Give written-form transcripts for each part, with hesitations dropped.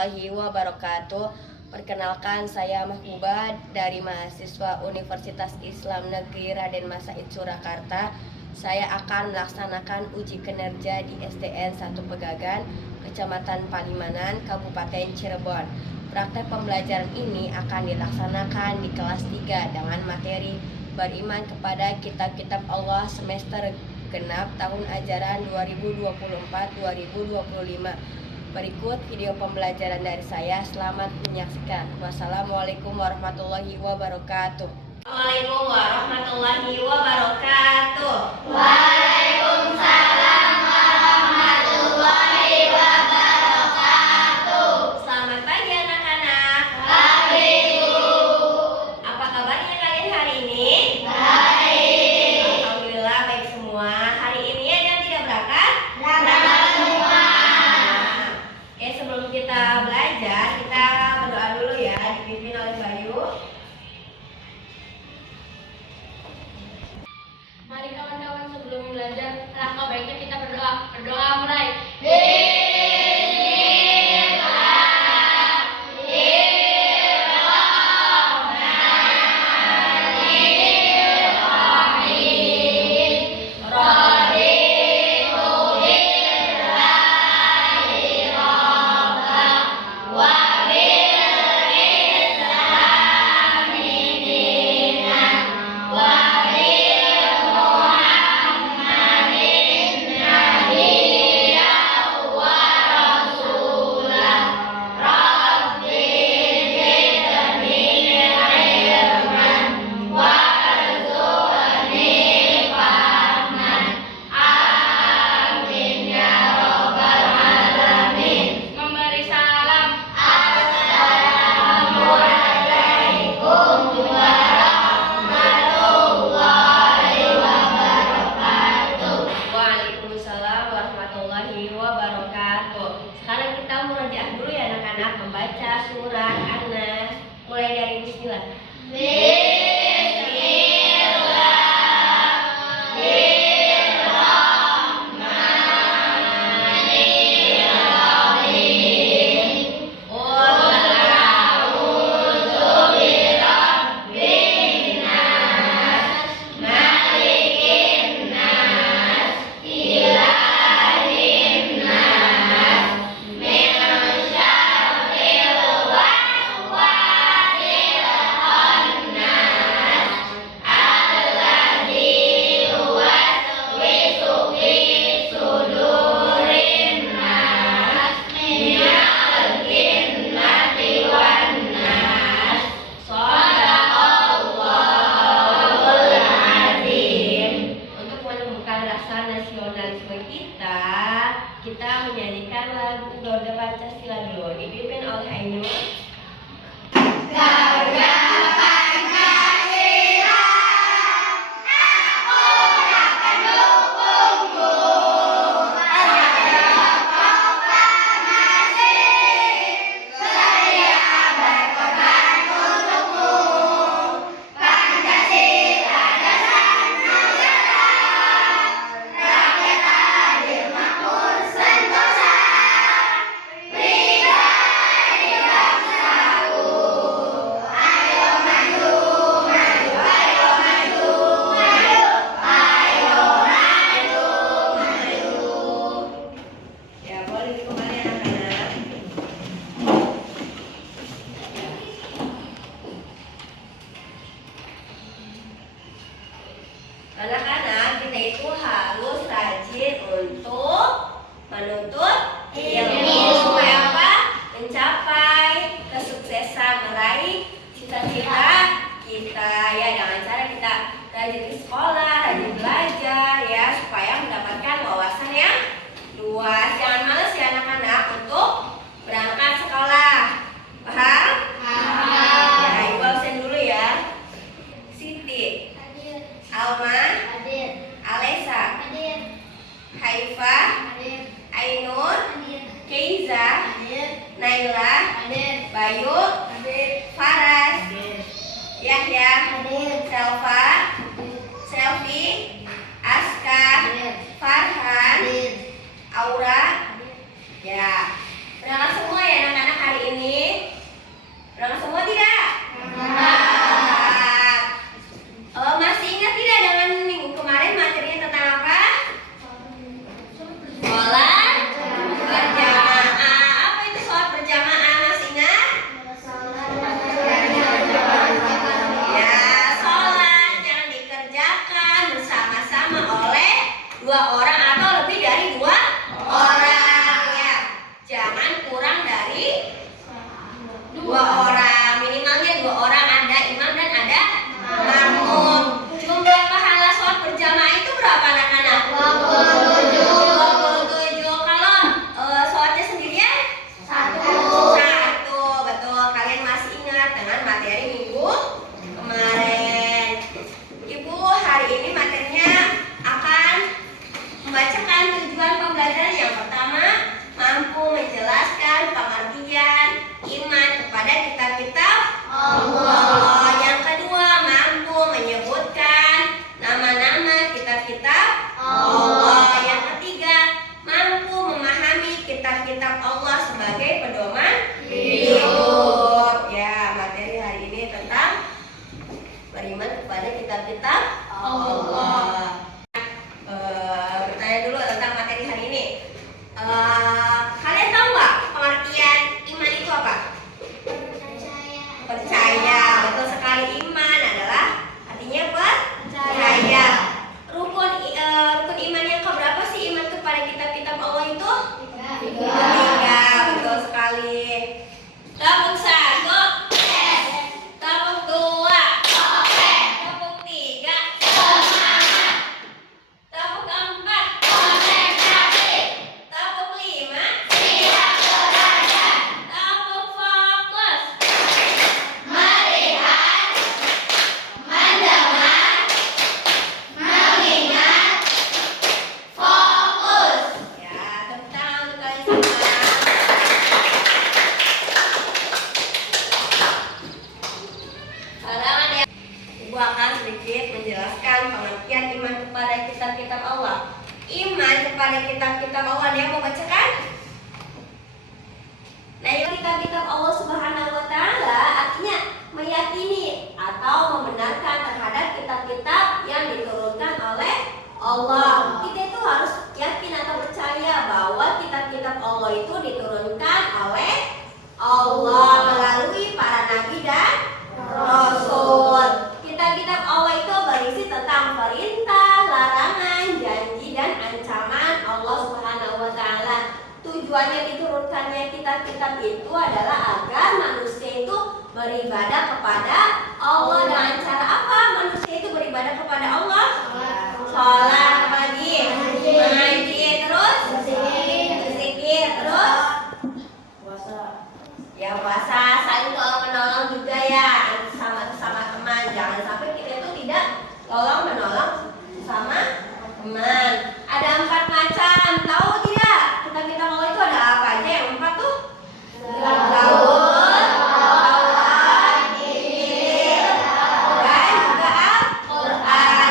warahmatullahi wabarakatuh. Perkenalkan, saya Mahbubah dari mahasiswa Universitas Islam Negeri Raden Masaid Surakarta. Saya akan melaksanakan uji kinerja di SDN 1 Pegagan, Kecamatan Palimanan, Kabupaten Cirebon. Praktek pembelajaran ini akan dilaksanakan di kelas 3 dengan materi beriman kepada kitab-kitab Allah semester genap tahun ajaran 2024-2025. Berikut video pembelajaran dari saya. Selamat menyaksikan. Wassalamualaikum warahmatullahi wabarakatuh. Waalaikumsalam warahmatullahi wabarakatuh. Waalaikumsalam warahmatullahi wabarakatuh. Selamat pagi anak-anak. Pagi, Bu. Apa kabarnya kalian hari ini? Baik. Alhamdulillah baik semua. Hari ini ada yang tidak berangkat? Berangkat semua. Oke, sebelum kita belajar, kita berdoa dulu ya, dipimpin oleh Bayu. Mari kawan-kawan, sebelum belajar, alangkah baiknya kita berdoa. Berdoa mulai. Memberi salam. Waalaikumsalam warahmatullahi wabarakatuh. Sekarang kita murojaah dulu ya anak-anak, membaca surah An-Nas. Mulai dari bismillah. Untuk menumbuhkan rasa nasionalisme kita menyanyikan lagu Garuda Pancasila dulu, dipimpin oleh Ainur. Garuda Pancasila, aku akan dukungmu. Ada proklamasi, saya berkorban untukmu. Pancasila dasar negara, rakyat adil makmur sentosa, pribadi bangsaku. Ayo maju, maju, ayo maju, maju, ayo maju, maju. Ya, boleh kembali anak-anak. Anak-anak, kita itu harus rajin untuk menuntut ilmu. Supaya apa? Mencapai kesuksesan, meraih cita-cita kita ya, dengan cara kita rajin ke sekolah, rajin belajar ya, supaya mendapatkan wawasan yang luas. Jangan males ya anak-anak untuk berangkat sekolah. Paham? Ya, ibu absen dulu ya. Siti, Alma, Alesa, Haifa, Ainur, Keiza, Naila, Bayu, Faras, Yahya, Selva, Selvi, Aska, Farhan, Aura. Ya, berangkat semua ya anak-anak hari orang atau lebih dari 2 orang ya. Jangan kurang dari 2 orang. Minimalnya 2 orang, ada imam dan ada makmum. Jumlah pahala sholat berjamaah itu berapa anak-anak? 27. Kalau sholatnya sendirian? 1. Betul. Kalian masih ingat dengan materi minggu kemarin. Ibu hari ini materinya akan membacakan tujuan pembelajaran. Yang pertama, mampu menjelaskan pengertian iman kepada kitab-kitab Allah. Yang kedua, mampu menyebutkan nama-nama kitab-kitab Allah. Yang ketiga, mampu memahami kitab-kitab Allah sebagai pedoman hidup. Ya, materi hari ini tentang beriman kepada kitab-kitab Allah. Bertanya dulu tentang materi hari ini. Kalian tahu nggak pengertian iman itu apa? Percaya. Betul sekali. Iman adalah artinya percaya. Rukun iman yang keberapa sih iman kepada kitab-kitab Allah itu? 3. Betul sekali. Tepuk 1. Tepuk 2. Tepuk 3. Tepuk 4. Tepuk 5. Tepuk fokus. Melihat, mendengar, mengingat, fokus. Ya, tepuk tangan untuk kalian semua. Sekarang ada Ibu akan sedikit menjelaskan pengertian iman kepada kitab-kitab Allah. Iman kepada kitab-kitab Allah, ada yang mau bacakan? Nah, kitab-kitab Allah Subhanahu wa Ta'ala artinya meyakini atau membenarkan terhadap kitab-kitab yang diturunkan oleh Allah. Kita itu harus yakin atau percaya bahwa kitab-kitab Allah itu diturunkan oleh Allah melalui para nabi dan rasul. Kitab-kitab Allah itu berisi tentang perintah, larangan, janji, dan ancaman Allah Subhanahu wa Ta'ala. Tujuannya diturunkannya kitab-kitab itu adalah agar manusia itu beribadah kepada Allah. Dengan cara apa manusia itu beribadah kepada Allah? Sholat, apalagi? Mengaji, terus? Berzikir, terus? Ya, puasa, saling tolong-menolong juga ya, sama teman. Jangan sampai kita itu tidak tolong-menolong sama teman. Ada 4 macam, tahu tidak? Kitab-kitab Allah itu ada apa aja? Yang 4 tuh? Zabur, Taurat, Injil, dan juga Al-Quran.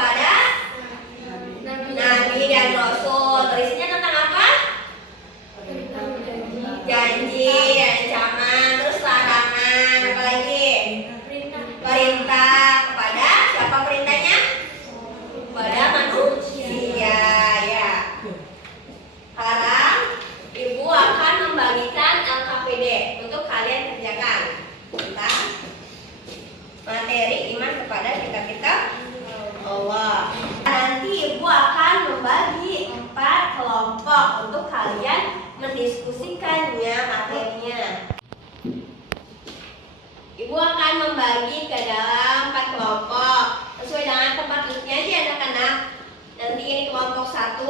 kepada Nabi dan Rasul. Berisinya tentang apa? Janji, ancaman, terus larangan, apa lagi? Perintah kepada siapa perintahnya? Kepada manusia, ya. Sekarang ibu akan membagikan LKPD untuk kalian kerjakan tentang materi iman kepada kitab-kitab Allah. Nanti ibu akan membagi 4 kelompok untuk kalian mendiskusikannya materinya. Ibu akan membagi ke dalam 4 kelompok sesuai dengan tempat duduknya aja anak-anak. Nanti ini kelompok 1,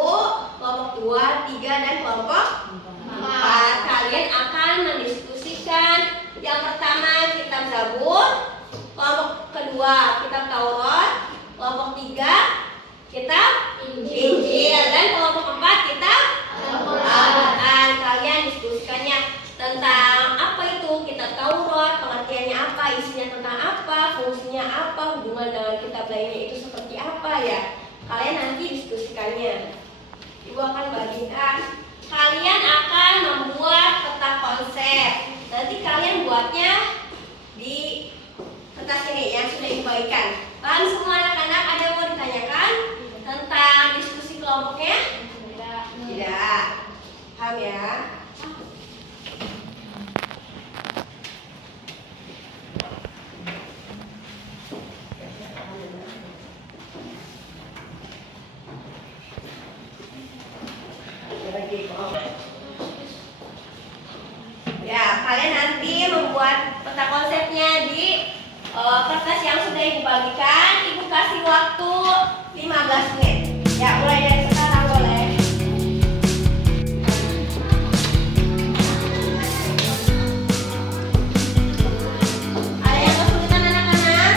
kelompok 2, 3, dan kelompok 4. Kalian akan mendiskusikan yang pertama kitab Zabur, kelompok kedua kitab Taurat, kelompok 3 kitab Injil, dan kelompok 4 kitab Al-Quran. Kalian diskusikannya tentang apa itu kitab Taurat, pengertiannya apa, isinya tentang apa, fungsinya apa, hubungan dengan kitab lainnya itu seperti apa ya. Kalian nanti diskusikannya. Ibu akan bagikan. Kalian akan membuat peta konsep. Nanti kalian buatnya di kertas ini yang sudah ibu bagikan. Paham semua anak-anak? Ada yang mau ditanyakan tentang diskusi kelompoknya? Tidak. Paham ya? Ya, kalian nanti membuat peta konsepnya di kertas yang sudah ibu bagikan. Ibu kasih waktu 15 menit. Ya, mulai dari sekarang boleh. Ada yang kesulitan anak-anak?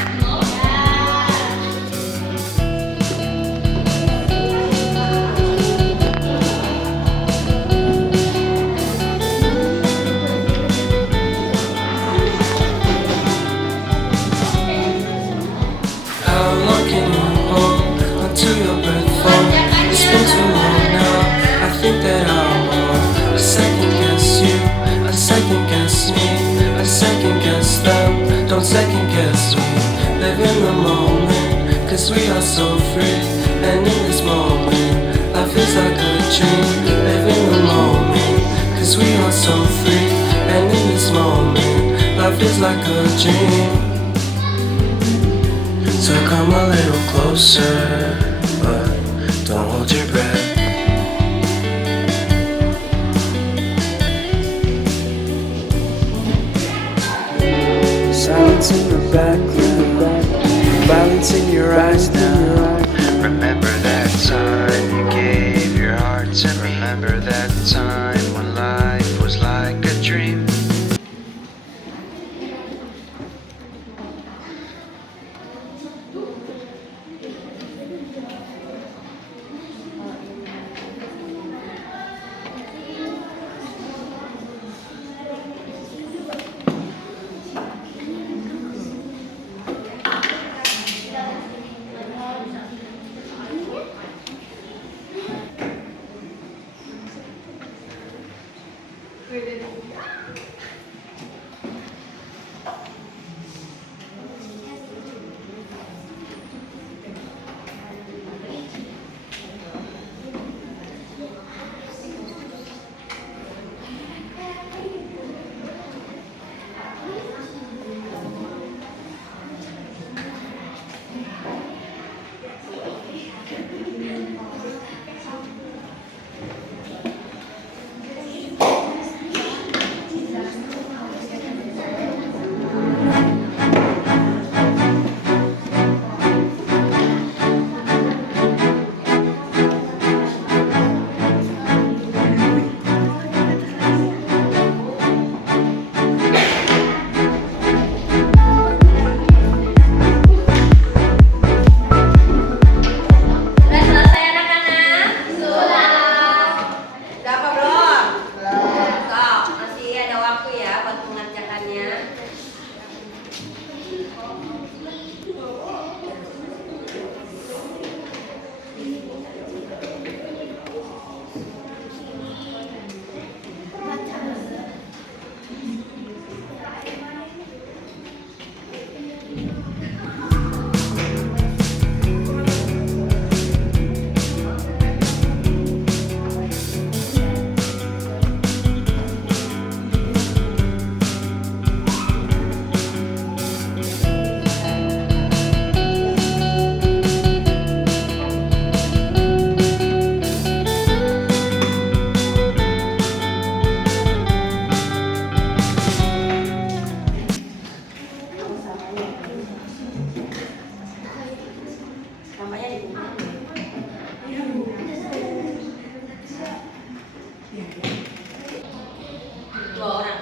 How long can you hold until your breath falls? It's been too long now. I think that I will second guess you, I second guess me, I second guess them. Don't second guess me. Live in the moment, 'cause we are so free. And in this moment, life is like a dream. Live in the moment, 'cause we are so free. And in this moment, life is like a dream. So come a little closer, but don't hold your breath. Silence in the background, violence in your eyes now. Remember that time you gave your heart to me. Remember that time when life was like a dream. Sampahnya di rumah. Dua orang.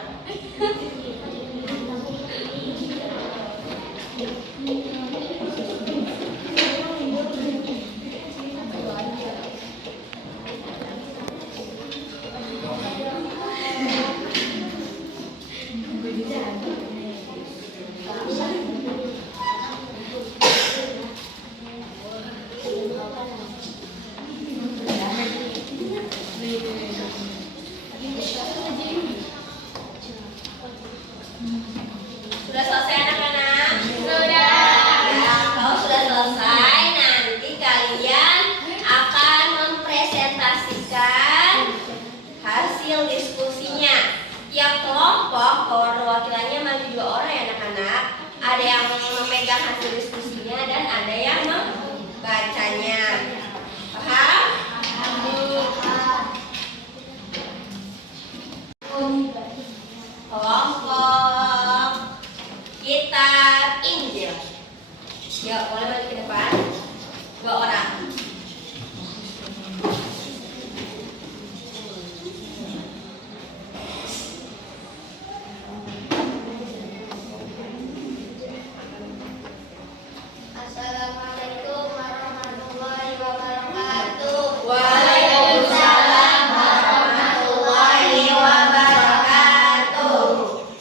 Sudah selesai anak-anak? Sudah. Ya, kalau sudah selesai, nanti kalian akan mempresentasikan hasil diskusinya. Tiap kelompok perwakilannya maju 2 orang ya anak-anak. Ada yang memegang hasil diskusinya dan ada yang membacanya. Paham? Kelompok kitab Injil. Yuk, boleh maju ke depan. 2 orang. Assalamualaikum warahmatullahi wabarakatuh. Waalaikumsalam warahmatullahi wabarakatuh.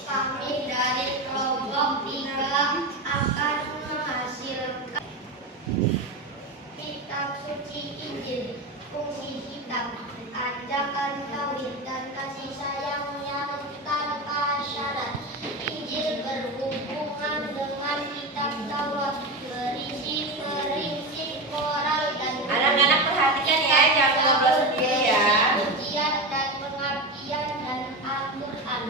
Kami dari kelompok 3 akan menghasilkan kitab suci Injil. Fungsi kitab ajakan tauhid dan kasih sayangnya tanpa syarat. Injil berhubungan dengan kitab Taurat, berisi prinsip moral dan Anak-anak perhatikan ya, jangan ngobrol sendiri ya. ujian dan pengabdian dan Al-Quran.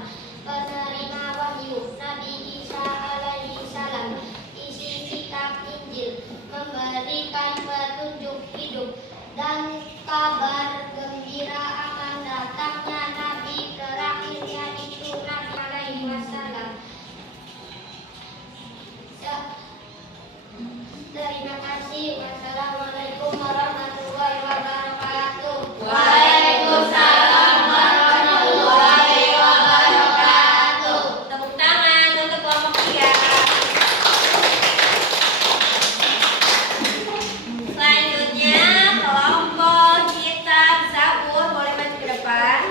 Penerima wahyu Nabi Isa alaihi salam. Isi kitab Injil memberikan petunjuk hidup dan kabar gembira akan datangnya Nabi terakhir, yaitu Nabi alaihi wasallam. Terima kasih. Wassalamualaikum warahmatullahi wabarakatuh. Waalaikumsalam warahmatullahi wabarakatuh. Tepuk tangan untuk kelompok 3. Selanjutnya kelompok kitab Zabur, boleh maju ke depan.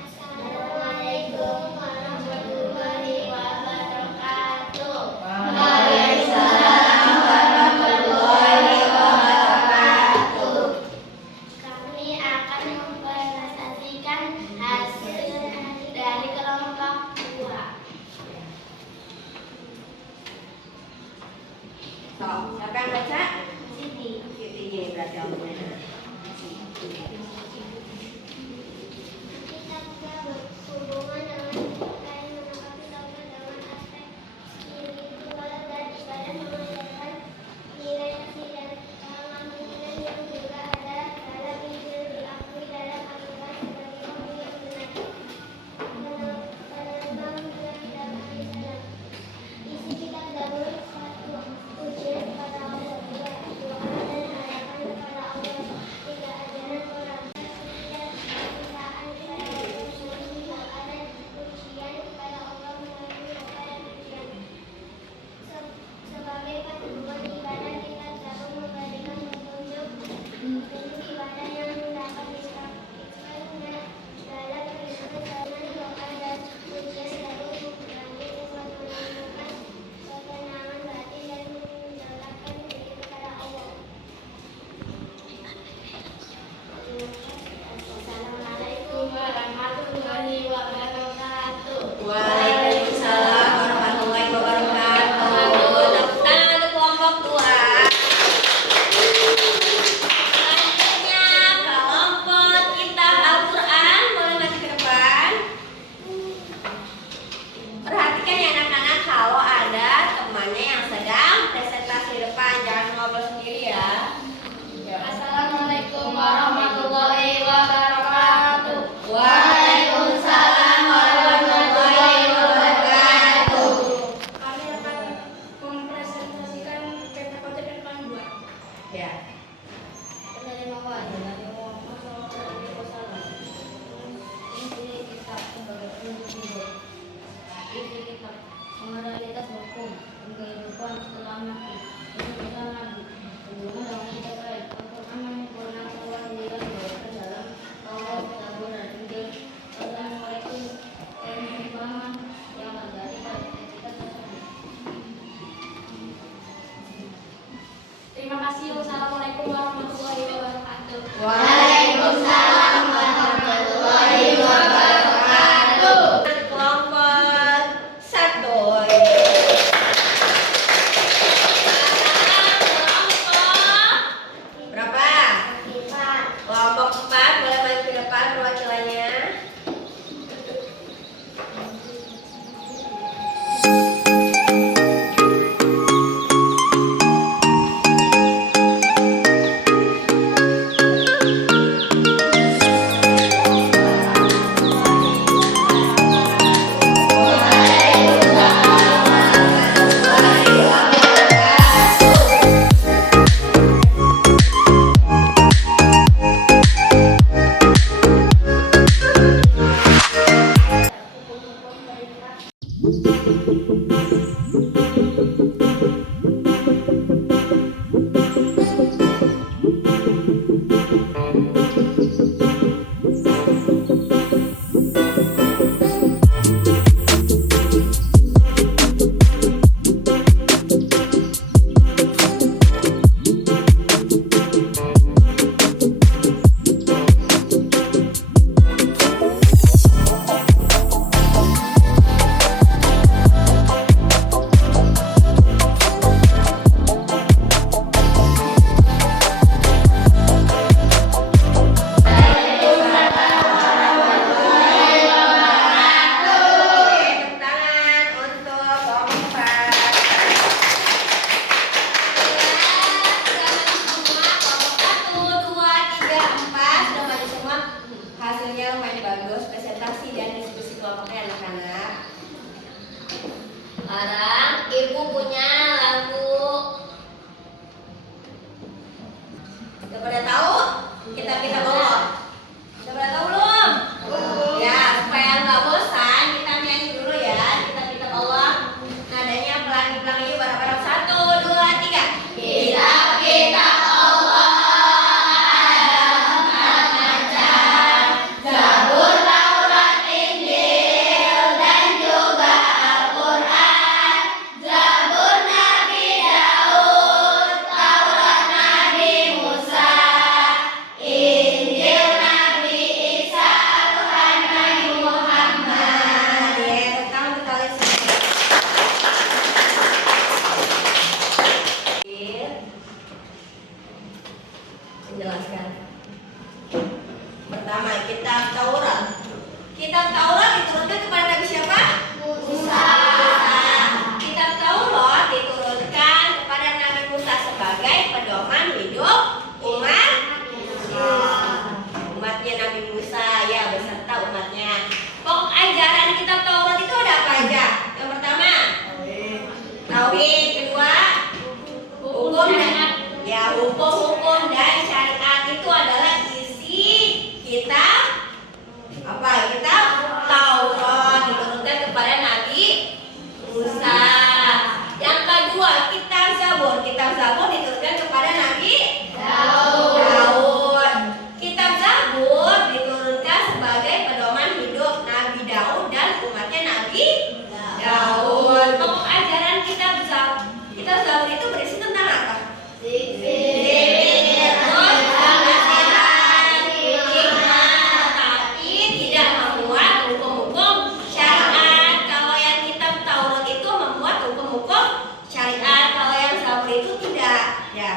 Assalamualaikum warahmatullahi wabarakatuh. Waalaikumsalam warahmatullahi wabarakatuh. Kami akan mempresentasikan hasil dari kelompok 2. So, siapa yang baca? Sini. Siti ini berarti omongnya. Kitab Zabur hubungan dengan kain menanggapi Taurat dengan aspek spiritual dan ibadah, mengajarkan nilai kasih dan keamanan yang juga ada dalam Injil, diakui dalam Al-Quran sebagai wahyu yang benar. Penerima juga tidak alaihi salam. Isi kitab Zabur 1. Pujian kepada Allah, 2. Doa dan harapan kepada Allah, kasih. Wassalamualaikum warahmatullahi wabarakatuh. Waalaikumsalam warahmatullahi wabarakatuh. Kelompok 1. Berapa? Kelompok 4 boleh maju ke depan perwakilannya. Hasilnya lumayan bagus, presentasi dan diskusi kelompoknya anak-anak. Sekarang ibu punya lagu. Udah pada tahu? Kita Allah. Udah pada tahu belum? Ya, supaya nggak bosan, kita nyanyi dulu ya. Kita Allah. Nadanya pelan-pelan yuk, bareng-bareng. 1, 2, 3. Kita Zabur, Taurat, Injil, dan juga Al-Quran. Zabur Nabi Daud, Taurat Nabi Musa, Injil Nabi Isa, Al-Quran Nabi Muhammad. Ya, tangan kita lihat sini. Menjelaskan. Pertama, kitab Taurat. Kitab Taurat diturunkan kepada Nabi siapa? Musa. Kitab Taurat diturunkan kepada Nabi Musa sebagai pedoman hidup umatnya Nabi Musa, ya, beserta umatnya. Pokok ajaran kitab Taurat itu ada apa aja? Yang pertama, tauhid. Kedua, hukum dan syariat itu adalah isi kitab apa? Kitab Taurat diturunkan kepada Nabi Musa. Yang kedua, kitab Zabur. Kitab Zabur diturunkan kepada Nabi Daud. Kitab Zabur diturunkan sebagai pedoman hidup Nabi Daud dan umatnya Nabi Daud. Pokok ajaran kitab Zabur itu berisi tentang apa? Tapi tidak memuat hukum-hukum syariat. Kalau yang kitab Taurat itu memuat hukum-hukum syariat, kalau yang Zabur itu tidak. Ya.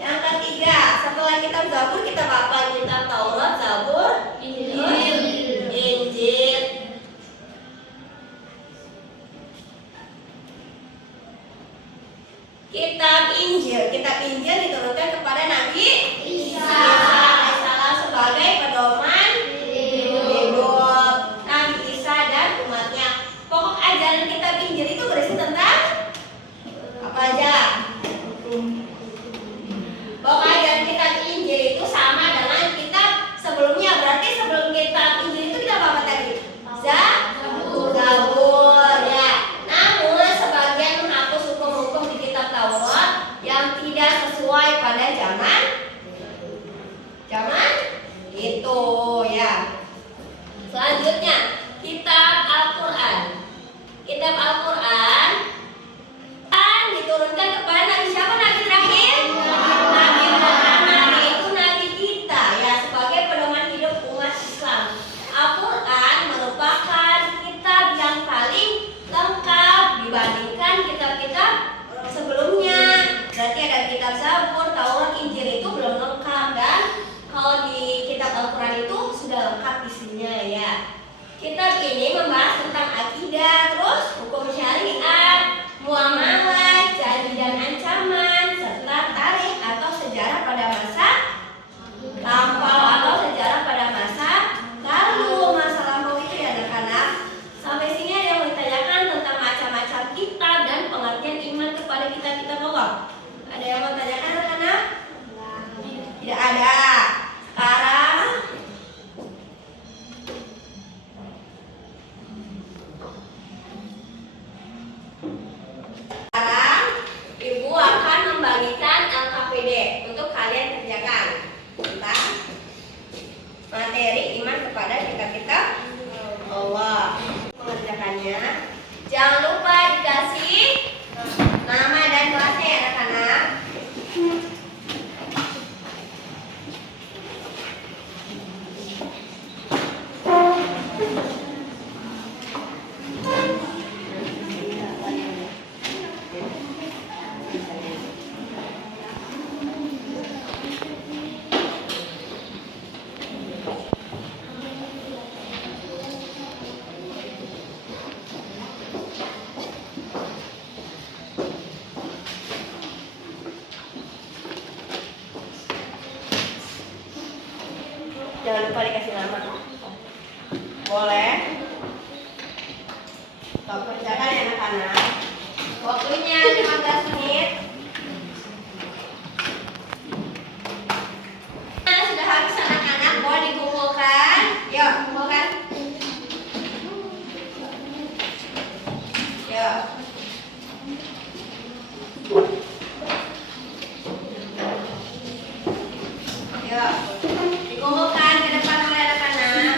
Yang ketiga, setelah kitab Zabur kita apa? Kitab Taurat, Zabur, Injil. Kitab Injil diturunkan kepada Nabi Isa alaihissalam sebagai pedoman hidup Nabi Isa dan umatnya. Pokok ajaran kitab Injil itu berisi tentang apa aja? Pokok ajaran kitab Injil itu sama dengan kitab sebelumnya. Berarti sebelum kitab Injil itu kita apa tadi? Zabur, ya. Namun sebagian menghapus hukum-hukum di kitab Taurat yang tidak sesuai pada zaman itu, ya. Selanjutnya, kitab Al-Quran. Kitab Al-Quran diturunkan kepada Nabi siapa? Nabi terakhir? Kitab ini membahas tentang akidah, terus hukum syariat, muamalah, janji dan ancaman, serta tarikh atau sejarah pada masa lampau atau sejarah pada masa lalu. Masa lampau itu ya anak-anak. Sampai sini ada yang mau ditanyakan tentang macam-macam kitab dan pengertian iman kepada kitab-kitab Allah. Ada yang mau tanyakan anak-anak? Tidak ada. Sekarang Ibu akan membagikan LKPD untuk kalian kerjakan tentang materi iman kepada kitab-kitab Allah. Mengerjakannya jangan lupa dikasih nama dan kelasnya ya anak-anak. Jangan lupa dikasih nama. Boleh? Stop kerjakan ya anak-anak. Waktunya 15 menit. Nah, sudah habis anak-anak, boleh dikumpulkan. Yuk, kumpulkan. Yuk. Yuk. Dikumpulkan ke depan oleh anak-anak.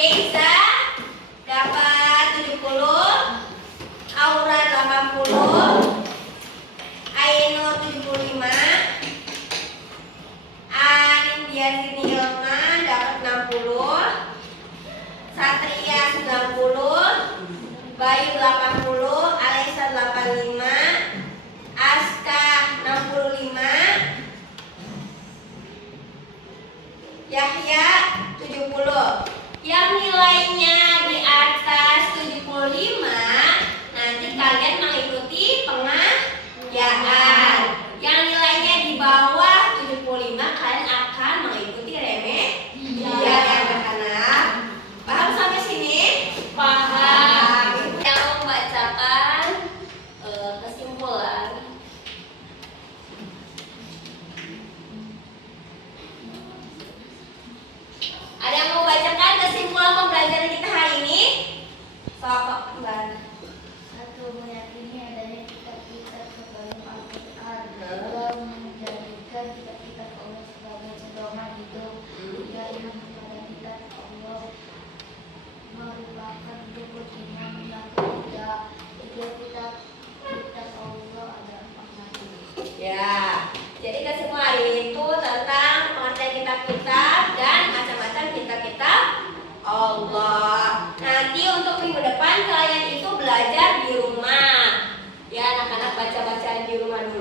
Keisa dapat 70, Aura 80, Ainur 75, Anindya Sini Ilma dapat 60, Satria 90, Bayu 80, Alisa 85, Aska 65, Yahya 70. Yang nilainya di atas 75 nanti kalian mengikuti pengajaran. Yang nilainya di bawah 75 kalian akan mengikuti remedial ya anak-anak. Paham sampai sini? Paham. Yang membacakan kesimpulan. Ada yang mau bacakan kesimpulan pembelajaran kita hari ini? Sok, Mbak. Satu, meyakini adanya kitab-kitab sebelum Al-Quran. Dua, menjadikan kitab-kitab Allah sebagai pedoman hidup. Tiga, iman kepada kitab Allah merupakan rukun iman yang ketiga. Tiga, kitab Allah ada 4 mati. Ya, jadi kesimpulan hari ini itu tentang pengertian kitab-kitab dan macam-macam kitab-kitab Allah. Nanti untuk minggu depan kalian itu belajar di rumah. Ya, anak-anak baca-baca di rumah dulu.